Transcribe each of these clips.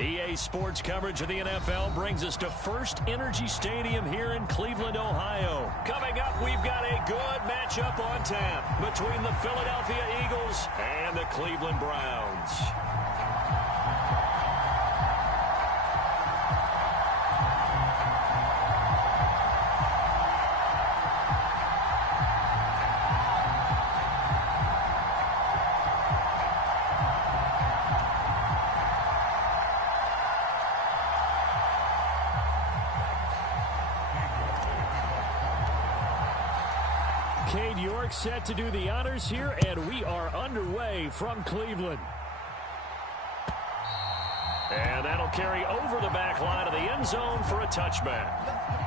EA Sports coverage of the NFL brings us to First Energy Stadium here in Cleveland, Ohio. Coming up, we've got a good matchup on tap between the Philadelphia Eagles and the Cleveland Browns. Cade York set to do the honors here, and we are underway from Cleveland. And that'll carry over the back line of the end zone for a touchback.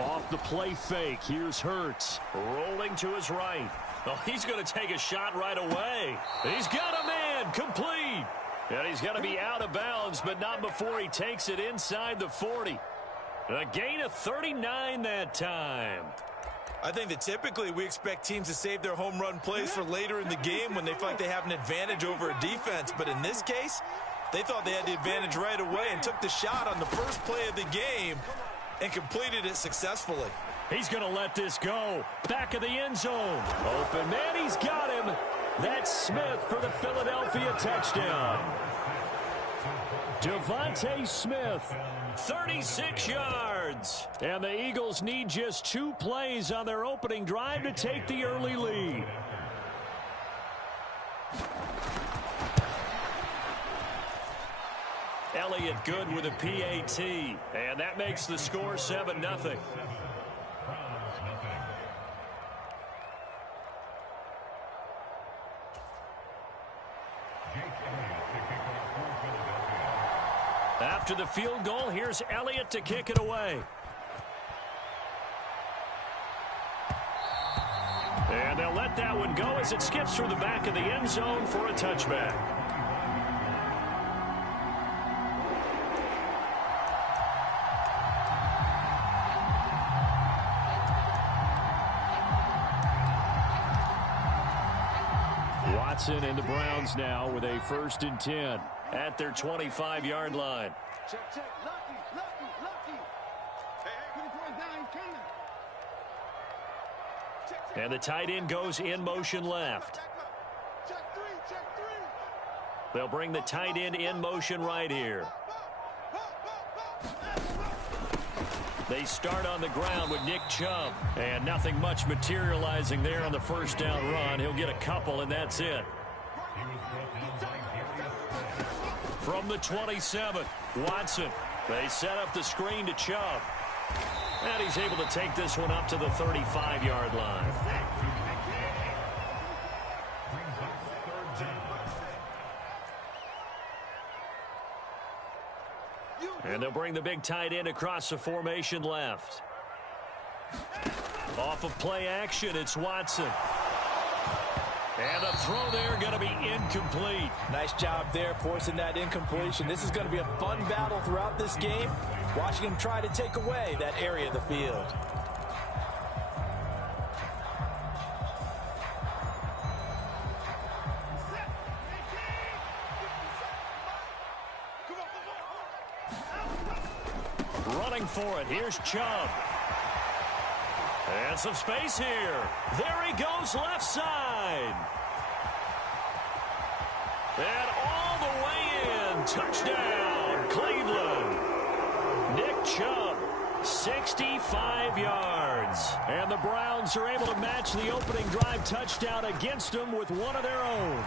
Off the play fake, here's Hurts, rolling to his right. Oh, he's going to take a shot right away. He's got a man, complete. And he's going to be out of bounds, but not before he takes it inside the 40. A gain of 39 that time. I think that typically we expect teams to save their home run plays for later in the game when they feel like they have an advantage over a defense. But in this case, they thought they had the advantage right away and took the shot on the first play of the game and completed it successfully. He's going to let this go. Back of the end zone. Open man, he's got him. That's Smith for the Philadelphia touchdown. Devontae Smith, 36 yards. And the Eagles need just 2 plays on their opening drive to take the early lead. Elliott good with a PAT, and that makes the score 7-0. After the field goal, here's Elliott to kick it away. And they'll let that one go as it skips through the back of the end zone for a touchback. Watson and the Browns now with a 1st and 10 at their 25-yard line. Check, check. Lucky. Hey, and the tight end goes in motion left. Check three. They'll bring the tight end in motion right here. They start on the ground with Nick Chubb. And nothing much materializing there on the first down run. He'll get a couple, and that's it. From the 27, Watson. They set up the screen to Chubb. And he's able to take this one up to the 35-yard line. And they'll bring the big tight end across the formation left. Off of play action, it's Watson. And the throw there going to be incomplete. Nice job there forcing that incompletion. This is going to be a fun battle throughout this game. Watching him try to take away that area of the field. Running for it. Here's Chubb. And some space here. There he goes left side. And all the way in. Touchdown, Cleveland. Nick Chubb, 65 yards. And the Browns are able to match the opening drive touchdown against them with one of their own.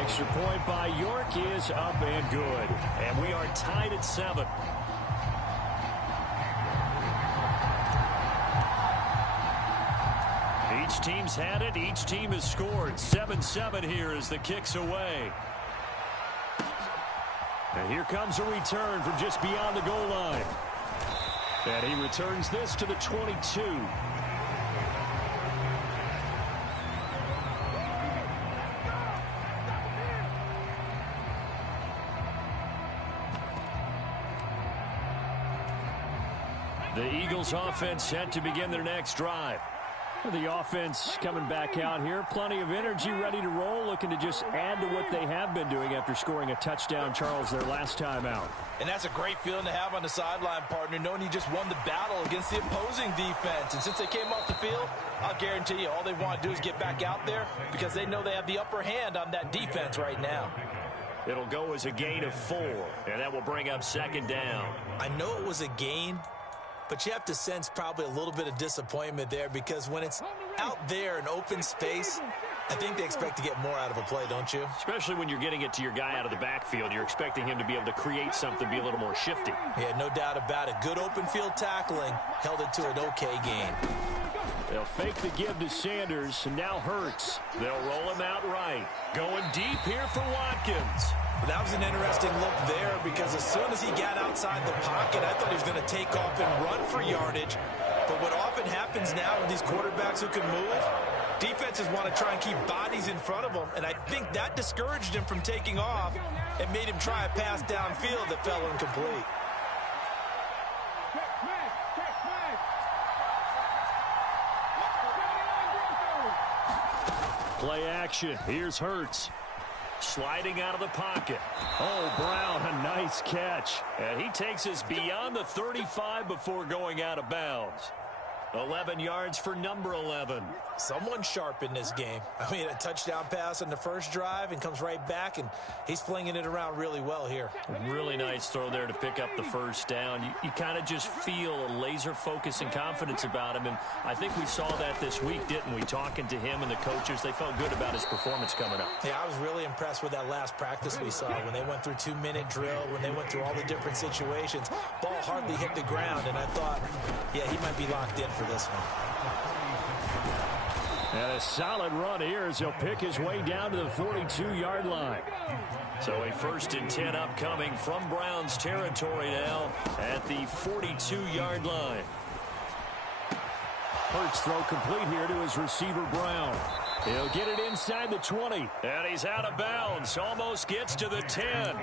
Extra point by York is up and good. And we are tied at 7. Each team's had it. Each team has scored. 7-7 here as the kick's away. And here comes a return from just beyond the goal line. And he returns this to the 22. The Eagles offense set to begin their next drive. The offense coming back out here. Plenty of energy, ready to roll, looking to just add to what they have been doing after scoring a touchdown, Charles, their last time out. And that's a great feeling to have on the sideline, partner, knowing you just won the battle against the opposing defense. And since they came off the field, I'll guarantee you all they want to do is get back out there because they know they have the upper hand on that defense right now. It'll go as a gain of 4, and that will bring up second down. I know it was a gain, but you have to sense probably a little bit of disappointment there because when it's out there in open space, I think they expect to get more out of a play, don't you? Especially when you're getting it to your guy out of the backfield. You're expecting him to be able to create something, be a little more shifty. Yeah, no doubt about it. Good open field tackling held it to an okay gain. They'll fake the give to Sanders, and now Hurts. They'll roll him out right. Going deep here for Watkins. That was an interesting look there because as soon as he got outside the pocket, I thought he was going to take off and run for yardage. But what often happens now with these quarterbacks who can move, defenses want to try and keep bodies in front of them, and I think that discouraged him from taking off and made him try a pass downfield that fell incomplete. Play action. Here's Hurts. Sliding out of the pocket. Oh, Brown, a nice catch. And he takes us beyond the 35 before going out of bounds. 11 yards for number 11. Someone sharp in this game. I mean, a touchdown pass on the first drive and comes right back, and he's flinging it around really well here. Really nice throw there to pick up the first down. You kind of just feel a laser focus and confidence about him, and I think we saw that this week, didn't we? Talking to him and the coaches, they felt good about his performance coming up. Yeah, I was really impressed with that last practice we saw when they went through 2-minute drill, when they went through all the different situations. Ball hardly hit the ground, and I thought, yeah, he might be locked in for this one. And a solid run here as he'll pick his way down to the 42-yard line. So a 1st and 10 upcoming from Browns territory now at the 42-yard line. Hurts throw complete here to his receiver, Brown. He'll get it inside the 20. And he's out of bounds. Almost gets to the 10.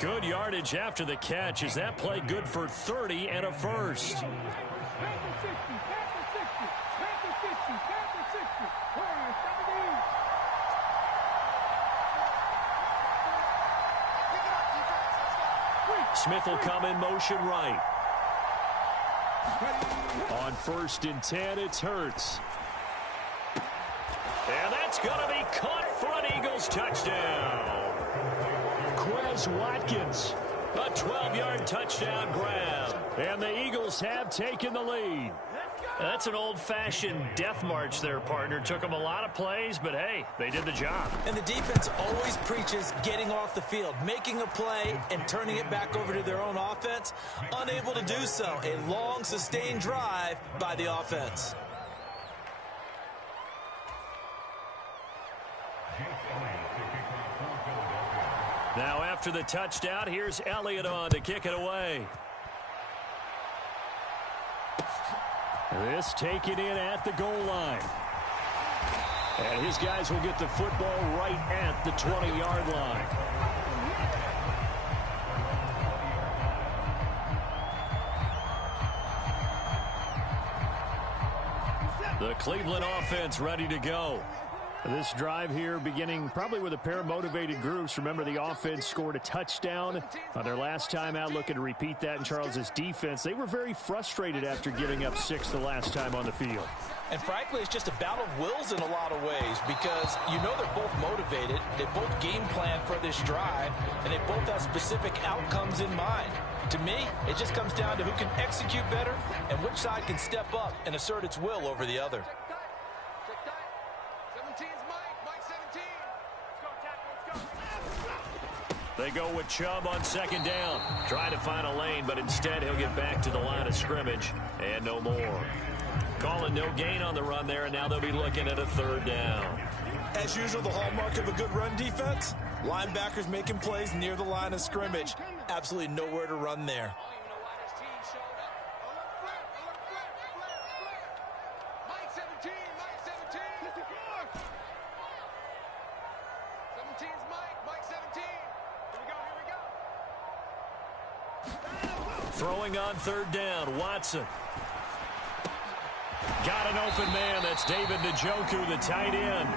Good yardage after the catch. Is that play good for 30 and a first? Smith will come in motion right. On 1st and 10, it's Hurts. And that's going to be caught for an Eagles touchdown. Quez Watkins, a 12-yard touchdown grab. And the Eagles have taken the lead. That's an old-fashioned death march there, partner. Took them a lot of plays, but hey, they did the job. And the defense always preaches getting off the field, making a play and turning it back over to their own offense. Unable to do so. A long, sustained drive by the offense. Now after the touchdown, here's Elliott on to kick it away. This taken in at the goal line. And his guys will get the football right at the 20-yard line. The Cleveland offense ready to go. This drive here beginning probably with a pair of motivated groups. Remember, the offense scored a touchdown on their last time out, looking to repeat that in Charles's defense. They were very frustrated after giving up 6 the last time on the field. And frankly, it's just a battle of wills in a lot of ways because you know they're both motivated, they both game plan for this drive, and they both have specific outcomes in mind. To me, it just comes down to who can execute better and which side can step up and assert its will over the other. They go with Chubb on second down. Trying to find a lane, but instead he'll get back to the line of scrimmage and no more. Calling no gain on the run there, and now they'll be looking at a third down. As usual, the hallmark of a good run defense, linebackers making plays near the line of scrimmage. Absolutely nowhere to run there. Throwing on third down, Watson. Got an open man. That's David Njoku, the tight end.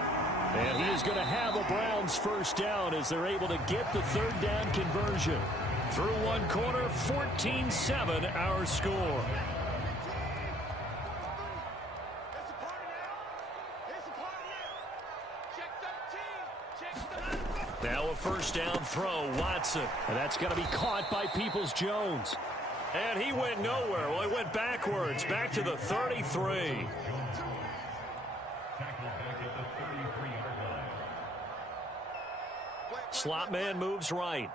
And he is going to have a Browns first down as they're able to get the third down conversion. Through one quarter, 14-7 our score. Now a first down throw, Watson. And that's going to be caught by Peoples-Jones. And he went nowhere. Well, he went backwards, back to the 33. Slot man moves right.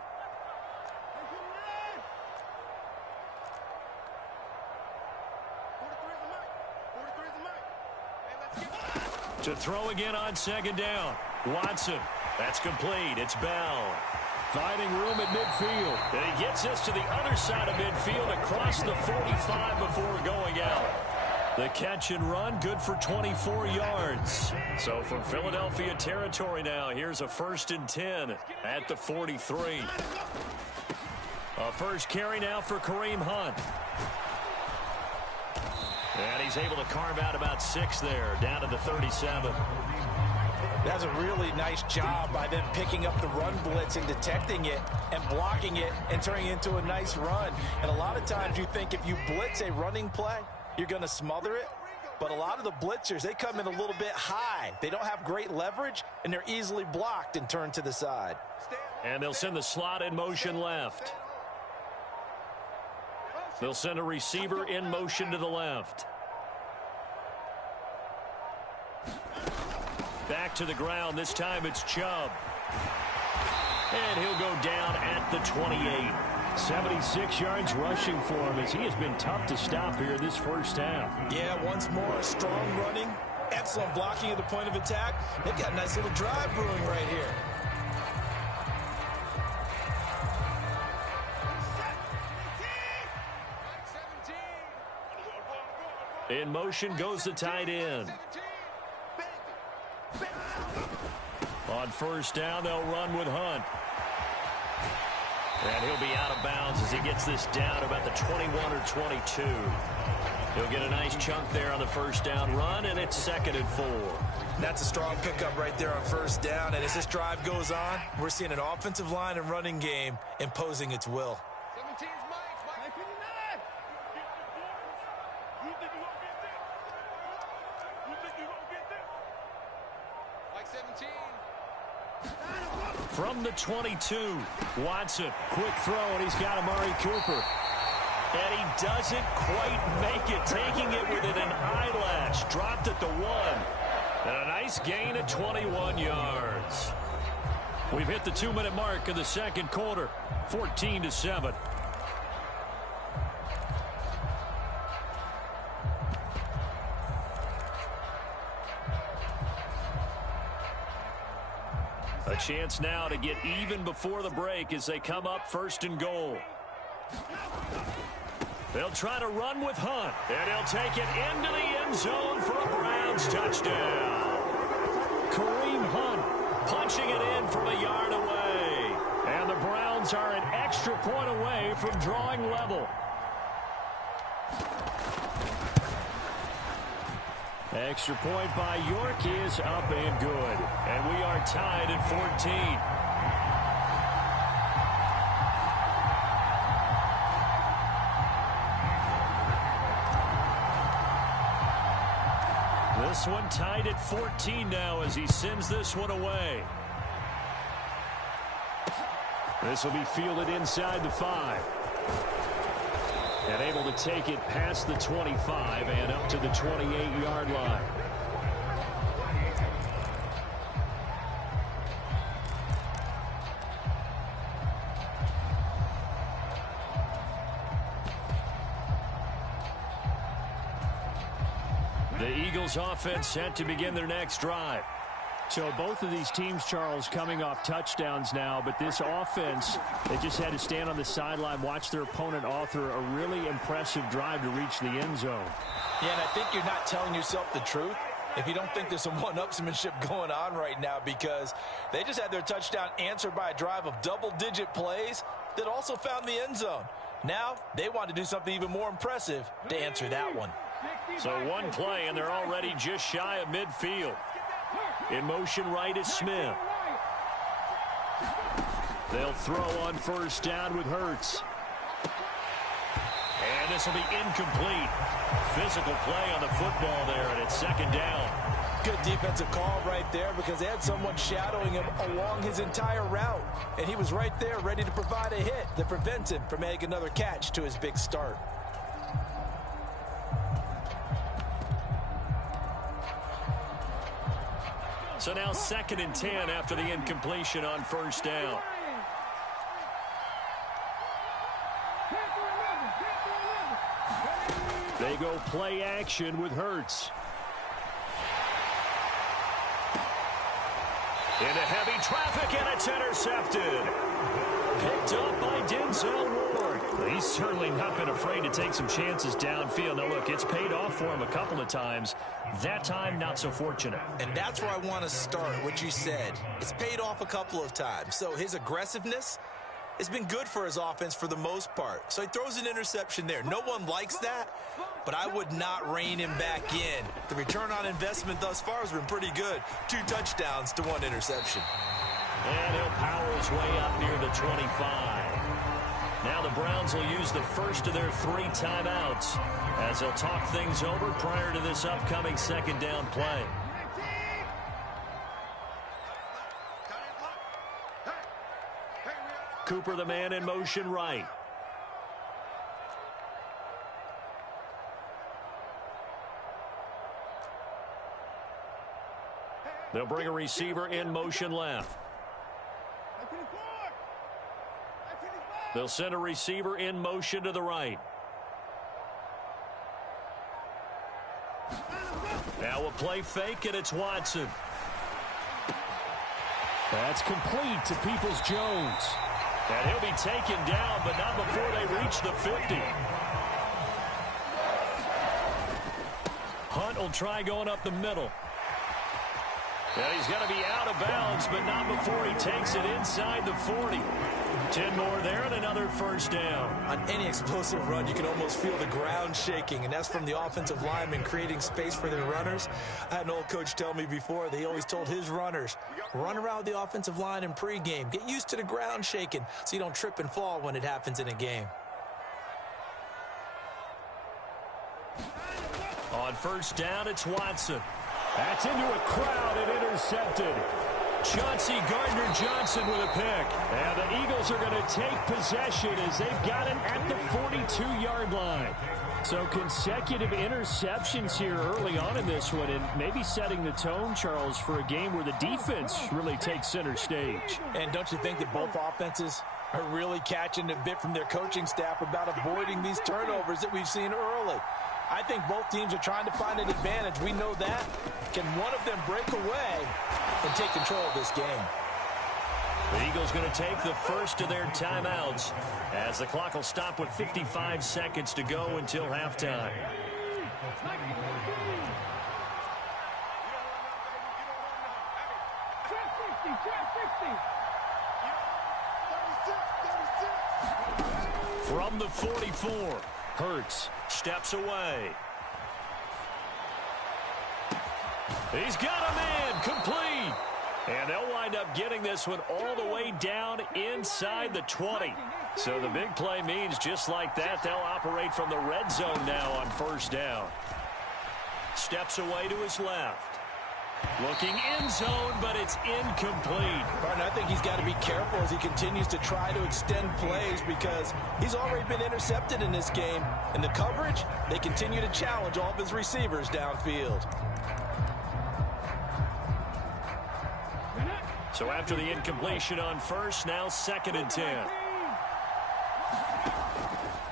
To throw again on second down. Watson. That's complete. It's Bell. Finding room at midfield. And he gets us to the other side of midfield across the 45 before going out. The catch and run, good for 24 yards. So from Philadelphia territory now, here's a 1st and 10 at the 43. A first carry now for Kareem Hunt. And he's able to carve out about 6 there, down to the 37. That's a really nice job by them picking up the run blitz and detecting it and blocking it and turning it into a nice run. And a lot of times you think if you blitz a running play, you're going to smother it. But a lot of the blitzers, they come in a little bit high. They don't have great leverage, and they're easily blocked and turned to the side. And they'll send the slot in motion left. They'll send a receiver in motion to the left. Back to the ground. This time it's Chubb. And he'll go down at the 28. 76 yards rushing for him as he has been tough to stop here this first half. Yeah, once more, strong running, excellent blocking at the point of attack. They've got a nice little drive brewing right here. In motion goes the tight end. On first down, they'll run with Hunt. And he'll be out of bounds as he gets this down about the 21 or 22. He'll get a nice chunk there on the first down run, and it's 2nd and 4. That's a strong pickup right there on first down. And as this drive goes on, we're seeing an offensive line and running game imposing its will. 17's Mike 59. You think you gonna get this? You think you gonna get this? Mike 17. From the 22, Watson, quick throw, and he's got Amari Cooper. And he doesn't quite make it, taking it within an eyelash. Dropped at the 1. And a nice gain of 21 yards. We've hit the 2-minute mark of the second quarter, 14-7. A chance now to get even before the break as they come up 1st and goal. They'll try to run with Hunt, and he'll take it into the end zone for a Browns touchdown. Kareem Hunt punching it in from a yard away. And the Browns are an extra point away from drawing level. Extra point by York is up and good. And we are tied at 14. This one tied at 14 now as he sends this one away. This will be fielded inside the 5. And able to take it past the 25 and up to the 28-yard line. The Eagles offense set to begin their next drive. So both of these teams, Charles, coming off touchdowns now, but this offense, they just had to stand on the sideline, watch their opponent author a really impressive drive to reach the end zone. Yeah, and I think you're not telling yourself the truth if you don't think there's some one-upsmanship going on right now, because they just had their touchdown answered by a drive of double-digit plays that also found the end zone. Now they want to do something even more impressive to answer that one. So one play, and they're already just shy of midfield. In motion right is Smith. They'll throw on first down with Hurts. And this will be incomplete. Physical play on the football there, and it's second down. Good defensive call right there, because they had someone shadowing him along his entire route. And he was right there ready to provide a hit that prevents him from making another catch to his big start. So now 2nd and 10 after the incompletion on first down. They go play action with Hurts. Into heavy traffic, and it's intercepted. Picked up by Denzel Ward. He's certainly not been afraid to take some chances downfield. Now, look, it's paid off for him a couple of times. That time, not so fortunate. And that's where I want to start, what you said. It's paid off a couple of times. So his aggressiveness has been good for his offense for the most part. So he throws an interception there. No one likes that, but I would not rein him back in. The return on investment thus far has been pretty good. 2 touchdowns to 1 interception. And he'll power his way up near the 25. Now the Browns will use the first of their 3 timeouts as they'll talk things over prior to this upcoming 2nd down play. Cooper, the man in motion right. They'll bring a receiver in motion left. They'll send a receiver in motion to the right. Now a play fake, and it's Watson. That's complete to Peoples-Jones. And he'll be taken down, but not before they reach the 50. Hunt will try going up the middle. And he's going to be out of bounds, but not before he takes it inside the 40. 10 more there and another first down. On any explosive run, you can almost feel the ground shaking, and that's from the offensive linemen creating space for their runners. I had an old coach tell me before that he always told his runners, run around the offensive line in pregame. Get used to the ground shaking so you don't trip and fall when it happens in a game. On first down, it's Watson. That's into a crowd and intercepted. Chauncey Gardner-Johnson with a pick. And the Eagles are going to take possession as they've got it at the 42-yard line. So consecutive interceptions here early on in this one, and maybe setting the tone, Charles, for a game where the defense really takes center stage. And don't you think that both offenses are really catching a bit from their coaching staff about avoiding these turnovers that we've seen early? I think both teams are trying to find an advantage. We know that. Can one of them break away and take control of this game? The Eagles going to take the first of their timeouts as the clock will stop with 55 seconds to go until halftime. From the 44, Hurts steps away. He's got a man, complete. And they'll wind up getting this one all the way down inside the 20. So the big play means just like that, they'll operate from the red zone now on first down. Steps away to his left. Looking end zone, but it's incomplete. Partner, I think he's got to be careful as he continues to try to extend plays because he's already been intercepted in this game. And the coverage, they continue to challenge all of his receivers downfield. So after the incompletion on first, now 2nd and 10.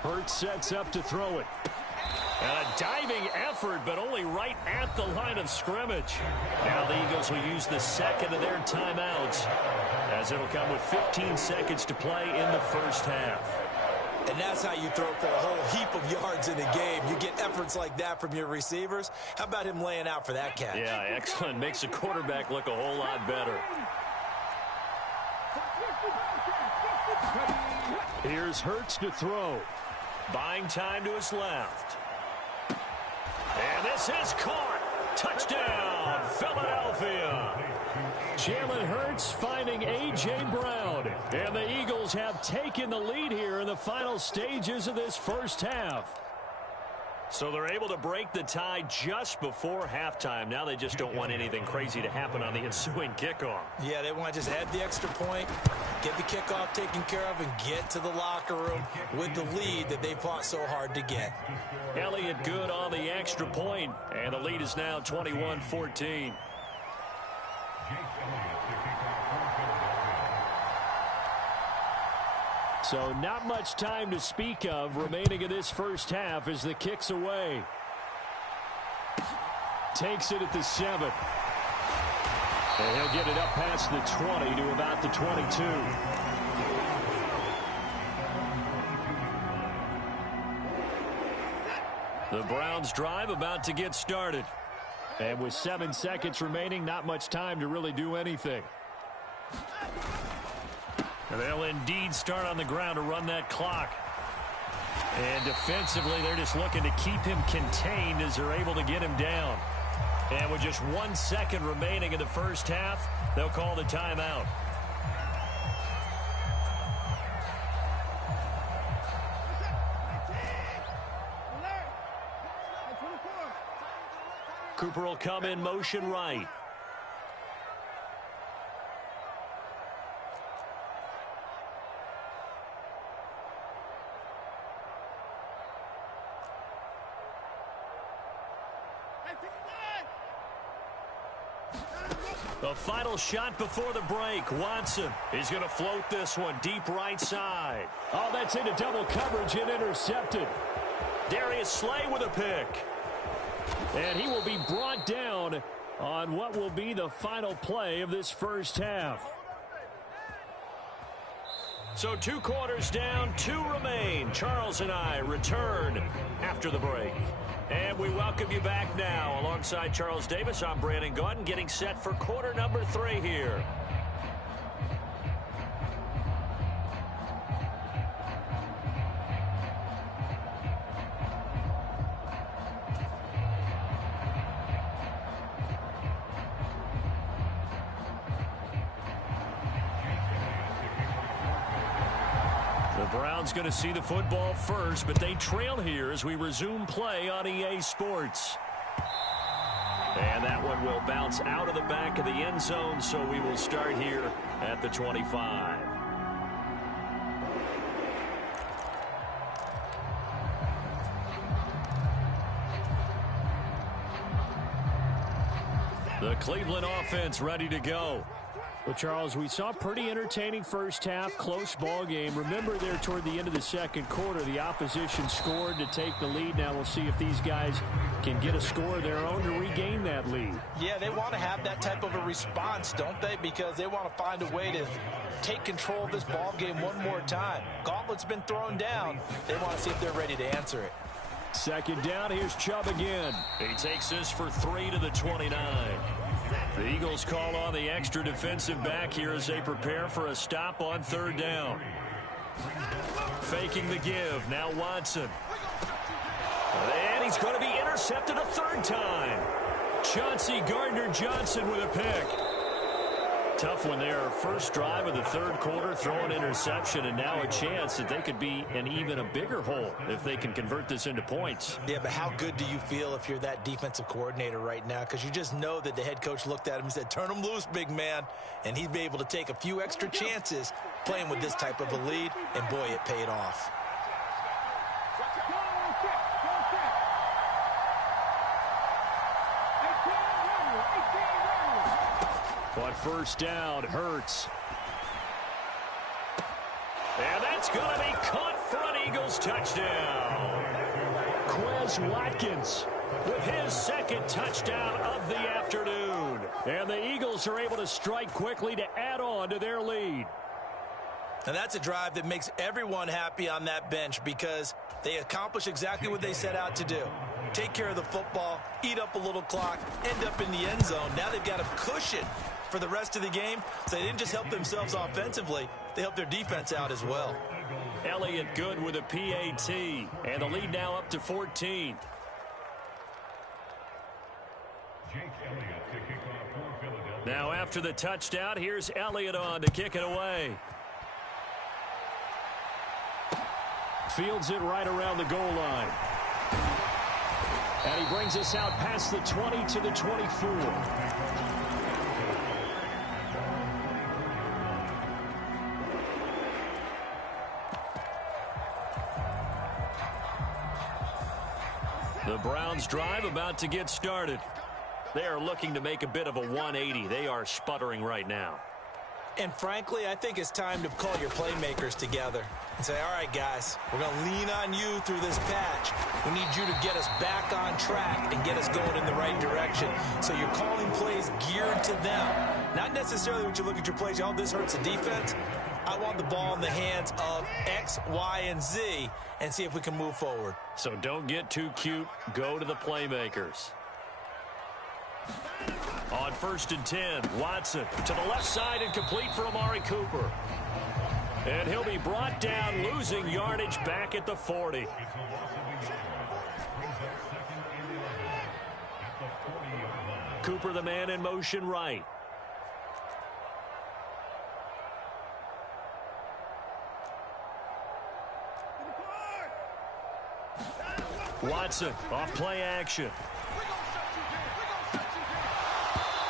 Hurts sets up to throw it. And a diving effort, but only right at the line of scrimmage. Now the Eagles will use the second of their timeouts, as it'll come with 15 seconds to play in the first half. And that's how you throw for a whole heap of yards in a game. You get efforts like that from your receivers. How about him laying out for that catch? Yeah, excellent. Makes the quarterback look a whole lot better. Here's Hurts to throw. Buying time to his left. And this is caught. Touchdown, Philadelphia. Jalen Hurts finding A.J. Brown. And the Eagles have taken the lead here in the final stages of this first half. So they're able to break the tie just before halftime. Now they just don't want anything crazy to happen on the ensuing kickoff. Yeah, they want to just add the extra point, get the kickoff taken care of, and get to the locker room with the lead that they fought so hard to get. Elliott good on the extra point, and the lead is now 21-14. So not much time to speak of remaining in this first half as the kick's away. Takes it at the 7. And he'll get it up past the 20 to about the 22. The Browns drive about to get started. And with 7 seconds remaining, not much time to really do anything. And they'll indeed start on the ground to run that clock. And defensively, they're just looking to keep him contained as they're able to get him down. And with just 1 second remaining in the first half, they'll call the timeout. Cooper will come in motion right. The final shot before the break. Watson is going to float this one deep right side. Oh, that's into double coverage and intercepted. Darius Slay with a pick. And he will be brought down on what will be the final play of this first half. So 2 quarters down, 2 remain. Charles and I return after the break. And we welcome you back now. Alongside Charles Davis, I'm Brandon Gaudin, getting set for quarter number 3 here. The Browns going to see the football first, but they trail here as we resume play on EA Sports. And that one will bounce out of the back of the end zone, so we will start here at the 25. The Cleveland offense ready to go. Well, Charles, we saw a pretty entertaining first half, close ball game. Remember there toward the end of the second quarter, the opposition scored to take the lead. Now we'll see if these guys can get a score of their own to regain that lead. Yeah, they want to have that type of a response, don't they? Because they want to find a way to take control of this ball game one more time. Gauntlet's been thrown down. They want to see if they're ready to answer it. Second down, here's Chubb again. He takes this for 3 to the 29. The Eagles call on the extra defensive back here as they prepare for a stop on third down. Faking the give. Now Watson. And he's going to be intercepted a third time. Chauncey Gardner-Johnson with a pick. Tough one there. First drive of the third quarter, throw an interception, and now a chance that they could be in even a bigger hole if they can convert this into points. Yeah, but how good do you feel if you're that defensive coordinator right now? Because you just know that the head coach looked at him and said, turn him loose, big man. And he'd be able to take a few extra chances playing with this type of a lead, and boy, it paid off. On first down, Hurts. And that's going to be caught for an Eagles touchdown. Quez Watkins with his second touchdown of the afternoon. And the Eagles are able to strike quickly to add on to their lead. And that's a drive that makes everyone happy on that bench because they accomplish exactly what they set out to do. Take care of the football, eat up a little clock, end up in the end zone. Now they've got a cushion for the rest of the game, so they didn't just help themselves offensively, they helped their defense out as well. Elliott good with a PAT, and the lead now up to 14. Now after the touchdown, here's Elliott on to kick it away. Fields it right around the goal line. And he brings us out past the 20 to the 24. The Browns drive about to get started. They are looking to make a bit of a 180. They are sputtering right now. And frankly, I think it's time to call your playmakers together and say, all right, guys, we're going to lean on you through this patch. We need you to get us back on track and get us going in the right direction. So you're calling plays geared to them. Not necessarily when you look at your plays, oh, this hurts the defense. I want the ball in the hands of X, Y, and Z and see if we can move forward. So don't get too cute. Go to the playmakers. On 1st and 10, Watson to the left side and complete for Amari Cooper. And he'll be brought down, losing yardage back at the 40. Cooper, the man in motion right. Watson off play action.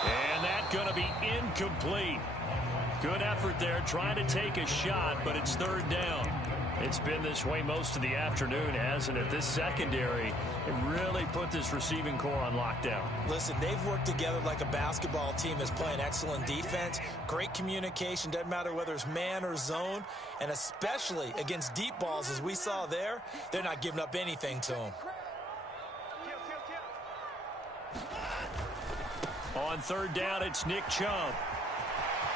And that's going to be incomplete. Good effort there trying to take a shot, but it's third down. It's been this way most of the afternoon, hasn't it? This secondary, it really put this receiving core on lockdown. Listen, they've worked together like a basketball team that's playing excellent defense. Great communication, doesn't matter whether it's man or zone. And especially against deep balls, as we saw there, they're not giving up anything to them. On third down, it's Nick Chubb.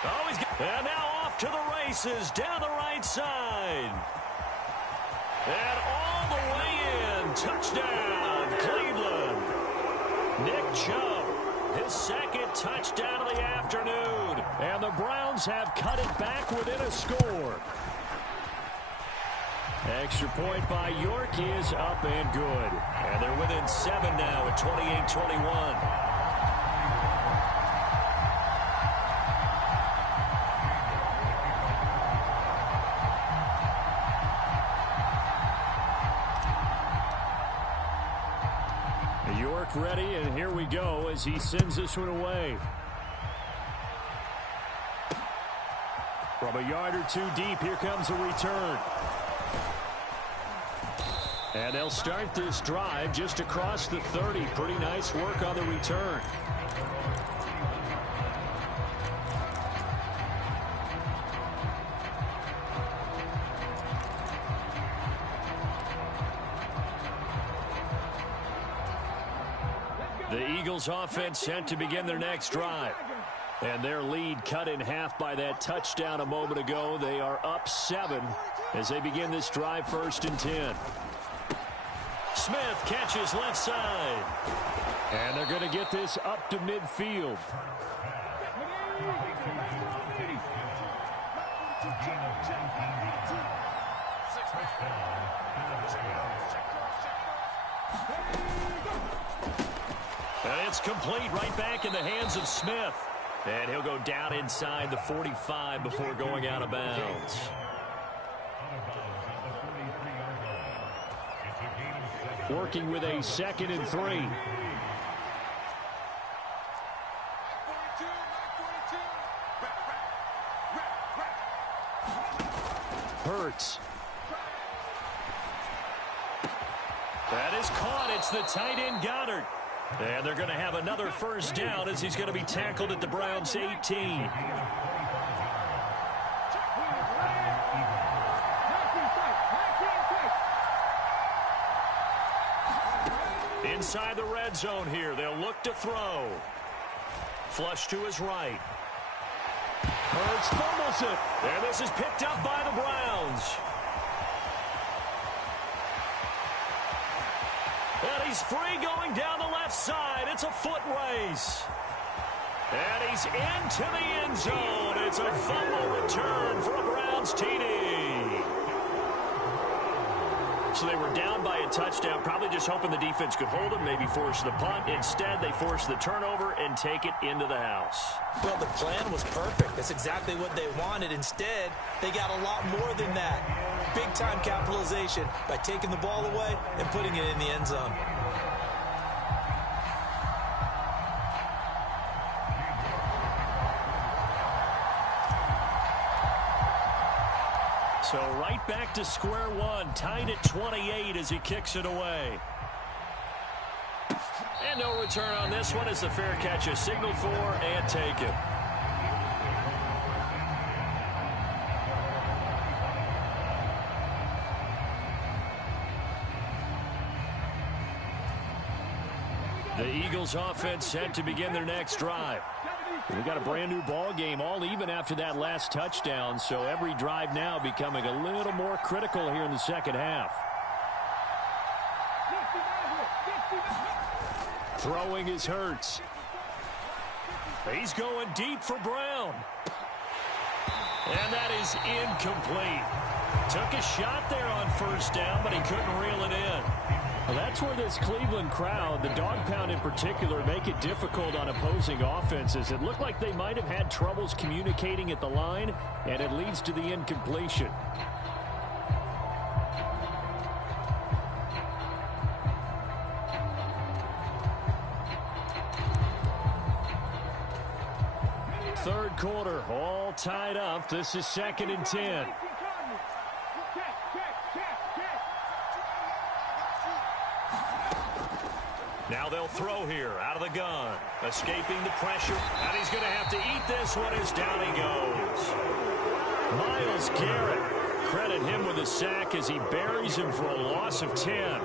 Oh, he's got, and now off to the races down the right side. And all the way in. Touchdown, Cleveland. Nick Chubb, his second touchdown of the afternoon. And the Browns have cut it back within a score. Extra point by York is up and good. And they're within 7 now at 28-21. York ready, and here we go as he sends this one away. From a yard or two deep, here comes a return. And they'll start this drive just across the 30. Pretty nice work on the return. The Eagles offense sent to begin their next drive. And their lead cut in half by that touchdown a moment ago. They are up 7 as they begin this drive 1st and 10. Smith catches left side. And they're going to get this up to midfield. And it's complete right back in the hands of Smith. And he'll go down inside the 45 before going out of bounds. Working with a 2nd and 3. Hurts. That is caught. It's the tight end Goddard. And they're going to have another first down as he's going to be tackled at the Browns' 18. Inside the red zone here. They'll look to throw. Flush to his right. Hurts fumbles it. And this is picked up by the Browns. And he's free going down the left side. It's a foot race. And he's into the end zone. It's a fumble return for a Browns TD. So they were down by a touchdown, probably just hoping the defense could hold them, maybe force the punt. Instead, they force the turnover and take it into the house. Well, the plan was perfect. That's exactly what they wanted. Instead, they got a lot more than that. Big-time capitalization by taking the ball away and putting it in the end zone. So right back to square one, tied at 28 as he kicks it away. And no return on this one as the fair catch is signaled for and taken. The Eagles offense set to begin their next drive. We got a brand new ball game, all even after that last touchdown, so every drive now becoming a little more critical here in the second half. Throwing is Hurts. He's going deep for Brown. And that is incomplete. Took a shot there on first down, but he couldn't reel it in. Well, that's where this Cleveland crowd, the dog pound in particular, make it difficult on opposing offenses. It looked like they might have had troubles communicating at the line, and it leads to the incompletion. Third quarter, all tied up. This is 2nd and 10. Now they'll throw here out of the gun. Escaping the pressure. And he's going to have to eat this one as down he goes. Myles Garrett. Credit him with a sack as he buries him for a loss of 10.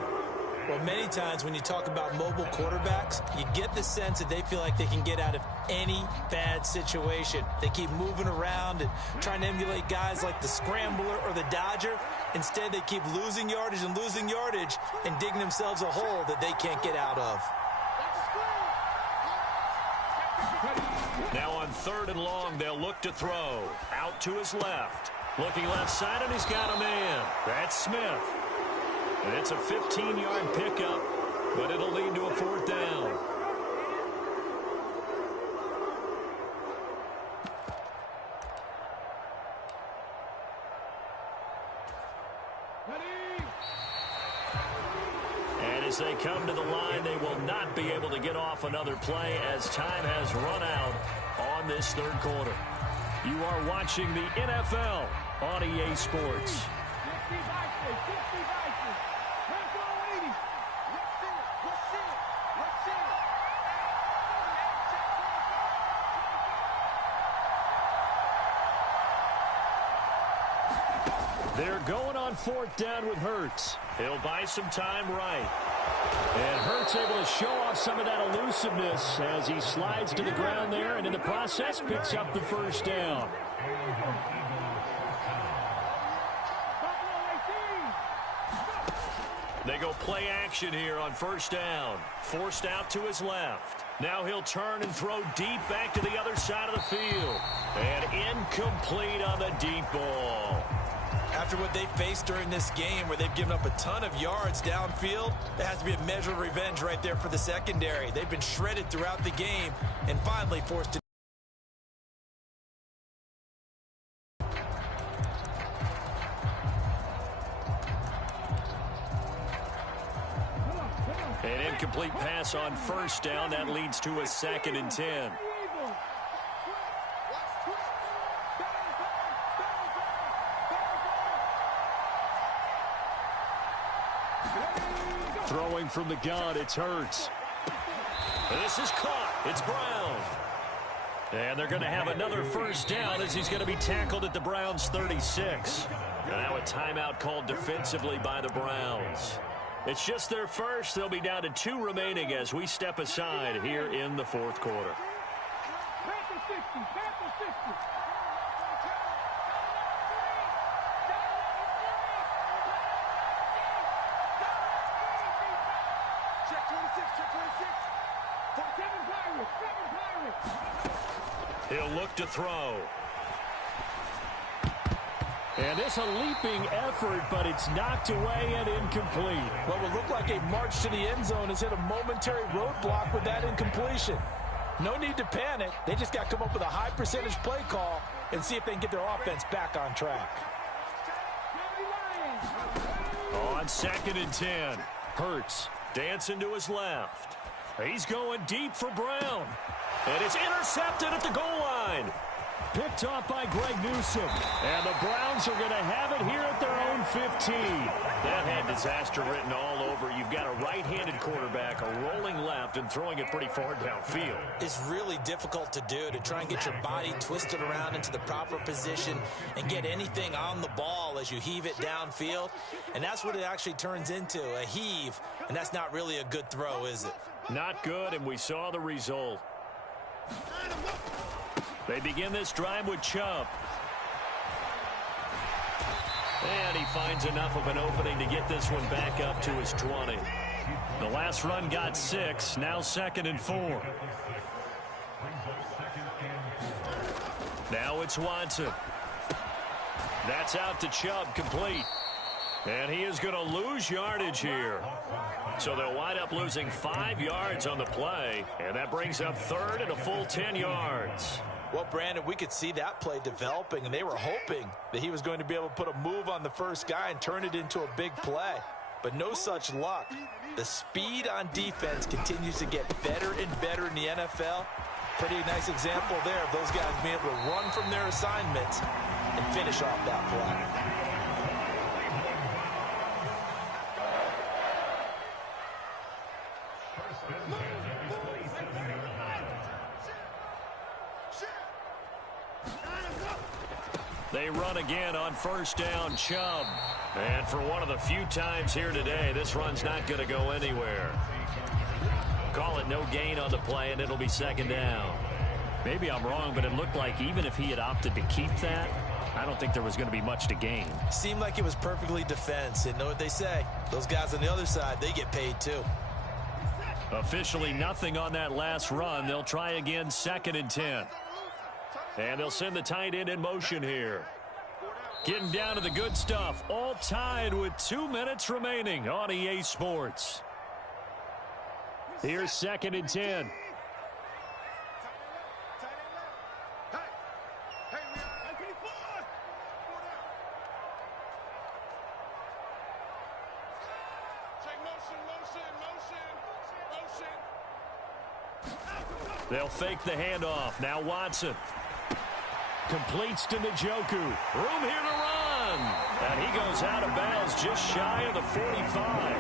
Well, many times when you talk about mobile quarterbacks, you get the sense that they feel like they can get out of any bad situation. They keep moving around and trying to emulate guys like the Scrambler or the Dodger. Instead, they keep losing yardage and digging themselves a hole that they can't get out of. Now on 3rd and long, they'll look to throw. Out to his left. Looking left side, and he's got a man. That's Smith. And it's a 15-yard pickup, but it'll lead to a 4th down. And as they come to the line, they will not be able to get off another play as time has run out on this 3rd quarter. You are watching the NFL on EA Sports. They're going on 4th down with Hurts. He'll buy some time right. And Hurts able to show off some of that elusiveness as he slides to the ground there and in the process picks up the first down. They go play action here on 1st down. Forced out to his left. Now he'll turn and throw deep back to the other side of the field. And incomplete on the deep ball. After what they faced during this game where they've given up a ton of yards downfield, there has to be a measure of revenge right there for the secondary. They've been shredded throughout the game and finally forced to. An incomplete pass on first down. That leads to a 2nd and 10. Throwing from the gun, it's Hurts. This is caught. It's Brown. And they're going to have another first down as he's going to be tackled at the Browns' 36. And now a timeout called defensively by the Browns. It's just their first. They'll be down to 2 remaining as we step aside here in the 4th quarter. He'll look to throw. And it's a leaping effort, but it's knocked away and incomplete. What would look like a march to the end zone has hit a momentary roadblock with that incompletion. No need to panic. They just got to come up with a high percentage play call and see if they can get their offense back on track. On 2nd and 10, Hurts dancing to his left. He's going deep for Brown. And it's intercepted at the goal line. Picked off by Greg Newsome. And the Browns are going to have it here at their own 15. That had disaster written all over. You've got a right-handed quarterback, a rolling left, and throwing it pretty far downfield. It's really difficult to do, to try and get your body twisted around into the proper position and get anything on the ball as you heave it downfield. And that's what it actually turns into, a heave. And that's not really a good throw, is it? Not good, and we saw the result. They begin this drive with Chubb. And he finds enough of an opening to get this one back up to his 20. The last run got 6, now 2nd and 4. Now it's Watson. That's out to Chubb, complete. And he is going to lose yardage here. So they'll wind up losing 5 yards on the play, and that brings up 3rd and a full 10 yards. Well, Brandon, we could see that play developing, and they were hoping that he was going to be able to put a move on the first guy and turn it into a big play. But no such luck. The speed on defense continues to get better and better in the NFL. Pretty nice example there of those guys being able to run from their assignments and finish off that play. They run again on first down, Chubb. And for one of the few times here today, this run's not going to go anywhere. Call it no gain on the play, and it'll be 2nd down. Maybe I'm wrong, but it looked like even if he had opted to keep that, I don't think there was going to be much to gain. Seemed like it was perfectly defense. And know what they say? Those guys on the other side, they get paid too. Officially nothing on that last run. They'll try again, 2nd and 10. And they'll send the tight end in motion here. Getting down to the good stuff. All tied with 2 minutes remaining on EA Sports. Here's 2nd and 10. They'll fake the handoff. Now Watson. Completes to Njoku. Room here to run. And he goes out of bounds just shy of the 45.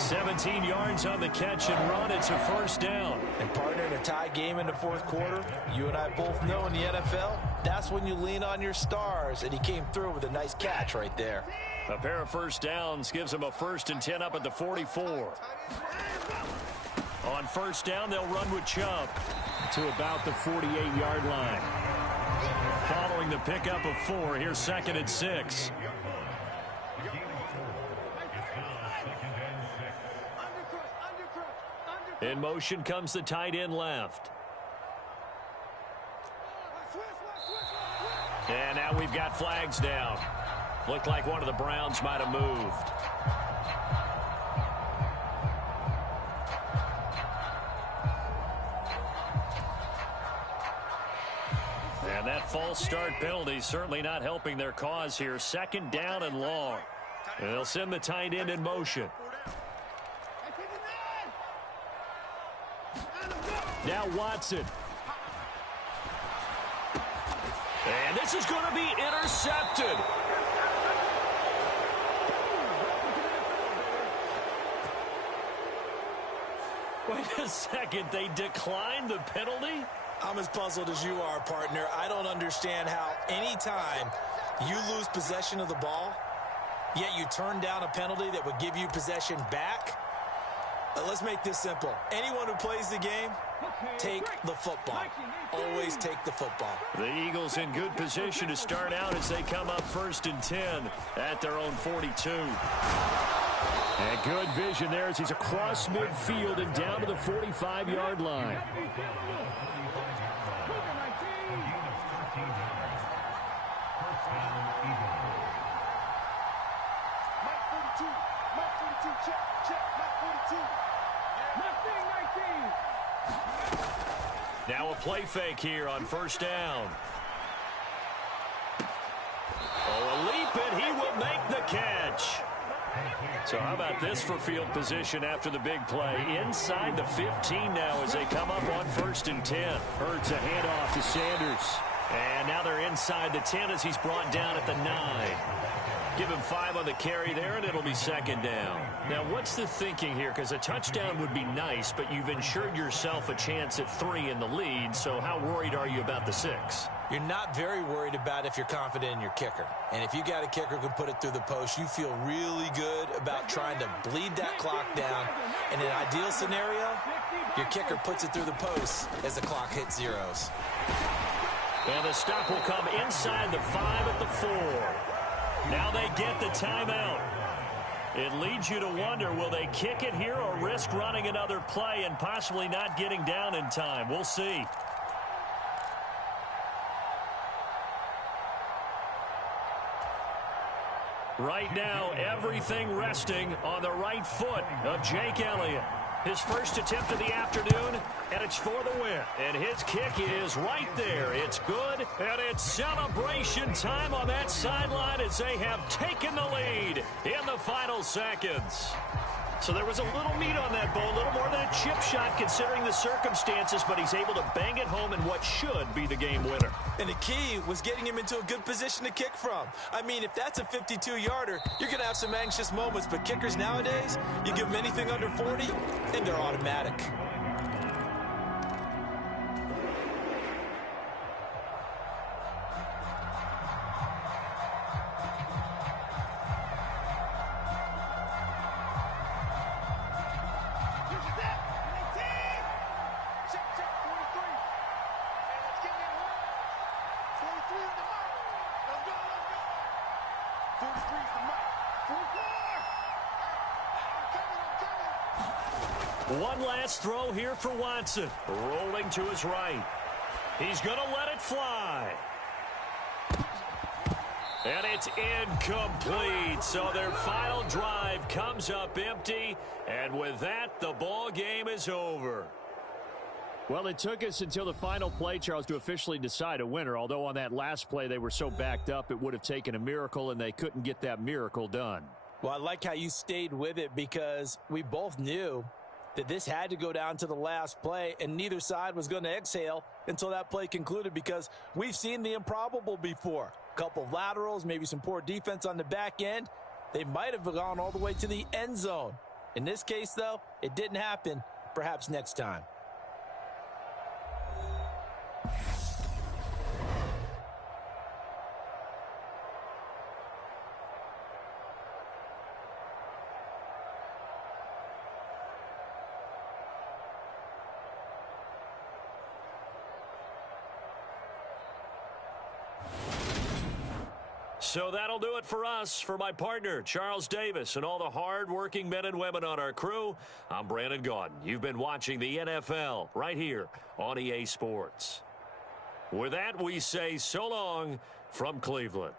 17 yards on the catch and run. It's a first down. And partner, in a tie game in the 4th quarter, you and I both know in the NFL, that's when you lean on your stars. And he came through with a nice catch right there. A pair of first downs gives him a 1st and 10 up at the 44. On first down, they'll run with Chubb to about the 48-yard line. Following the pickup of 4, here's 2nd and 6. In motion comes the tight end left. And now we've got flags down. Looked like one of the Browns might have moved. And that false start penalty certainly not helping their cause here. Second down and long. And they'll send the tight end in motion. Now Watson. And this is going to be intercepted. Wait a second. They declined the penalty? I'm as puzzled as you are, partner. I don't understand how anytime you lose possession of the ball, yet you turn down a penalty that would give you possession back. Let's make this simple. Anyone who plays the game, take the football. Always take the football. The Eagles in good position to start out as they come up 1st and 10 at their own 42. And good vision there as he's across midfield and down to the 45-yard line. Now a play fake here on 1st down. Oh, a leap, and he will make the catch. So how about this for field position after the big play? Inside the 15 now as they come up on 1st and 10. Hurts a handoff to Sanders. And now they're inside the 10 as he's brought down at the 9. Give him 5 on the carry there, and it'll be 2nd down. Now, what's the thinking here? Because a touchdown would be nice, but you've ensured yourself a chance at 3 in the lead, so how worried are you about the 6? You're not very worried about if you're confident in your kicker. And if you got a kicker who can put it through the post, you feel really good about trying to bleed that clock down. In an ideal scenario, your kicker puts it through the post as the clock hits zeros. And the stop will come inside the 5 at the 4. Now they get the timeout. It leads you to wonder, will they kick it here or risk running another play and possibly not getting down in time? We'll see. Right now, everything resting on the right foot of Jake Elliott. His first attempt of the afternoon, and it's for the win. And his kick is right there. It's good, and it's celebration time on that sideline as they have taken the lead in the final seconds. So there was a little meat on that ball, a little more than a chip shot considering the circumstances, but he's able to bang it home in what should be the game winner. And the key was getting him into a good position to kick from. I mean, if that's a 52-yarder, you're going to have some anxious moments, but kickers nowadays, you give them anything under 40, and they're automatic. One last throw here for Watson. Rolling to his right. He's going to let it fly. And it's incomplete. So their final drive comes up empty. And with that, the ball game is over. Well, it took us until the final play, Charles, to officially decide a winner. Although on that last play they were so backed up, it would have taken a miracle, and they couldn't get that miracle done. Well, I like how you stayed with it because we both knew that this had to go down to the last play, and neither side was going to exhale until that play concluded because we've seen the improbable before. A couple of laterals, maybe some poor defense on the back end. They might have gone all the way to the end zone. In this case, though, it didn't happen. Perhaps next time. So that'll do it for us. For my partner, Charles Davis, and all the hard-working men and women on our crew, I'm Brandon Gaudin. You've been watching the NFL right here on EA Sports. With that, we say so long from Cleveland.